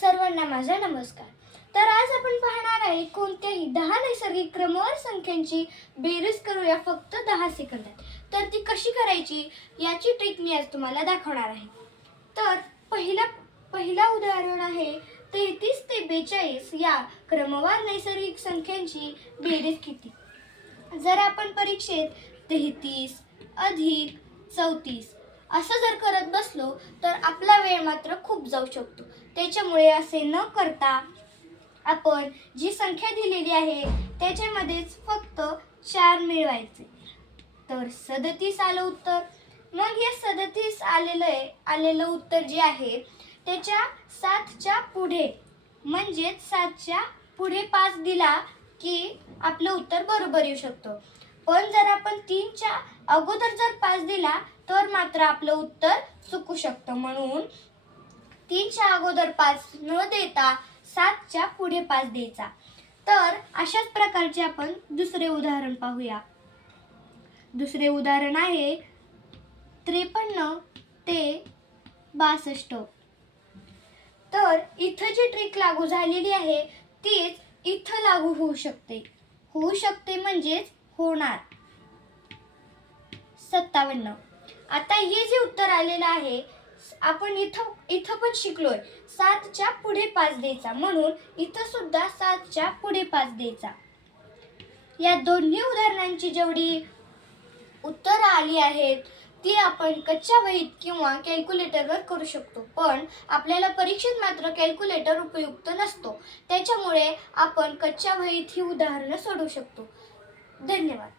सर्वांना माझा नमस्कार. तर आज आपण पाहणार आहे कोणत्याही 10 नैसर्गिक क्रमवार संख्यांची बेरीज करूया फक्त 10 सेकंदात. तर ती कशी करायची याची ट्रिक मी आज तुम्हाला दाखवणार आहे. तर पहिला उदाहरण आहे 33 ते 42 या क्रमवार नैसर्गिक संख्यांची बेरीज किती. जर आपण परीक्षेत 33 अधिक 34 असं जर करत बसलो तर आपला वेळ मात्र खूप जाऊ शकतो. त्याच्यामुळे असे न करता आपण जी संख्या दिलेली आहे त्याच्यामध्येच फक्त 4 मिळवायचे. तर 37 आलं उत्तर. मग या 37 आलेलं उत्तर जे आहे त्याच्या 7च्या पुढे म्हणजेच 7च्या पुढे 5 दिला की आपलं उत्तर बरोबर येऊ शकतो. पण जर आपण 3च्या अगोदर जर 5 दिला तर मात्र आपलं उत्तर चुकू शकतं. म्हणून 3च्या अगोदर 5 न देता 7च्या पुढे 5 द्यायचा. तर अशाच प्रकारचे आपण दुसरे उदाहरण पाहूया. दुसरे उदाहरण आहे 53 ते 62. तर इथं जी ट्रिक लागू झालेली आहे तीच इथं लागू होऊ शकते म्हणजेच होणार. 57. आता हे जे उत्तर आलेलं आहे आपण इथं पण शिकलोय 7च्या पुढे 5 द्यायचा. म्हणून इथं सुद्धा 7च्या पुढे 5 द्यायचा. या दोन्ही उदाहरणांची जेवढी उत्तरं आली आहेत ती आपण कच्च्या वहीत किंवा कॅल्क्युलेटरवर करू शकतो. पण आपल्याला परीक्षेत मात्र कॅल्क्युलेटर उपयुक्त नसतो. त्याच्यामुळे आपण कच्च्या वहीत ही उदाहरणं सोडवू शकतो. धन्यवाद.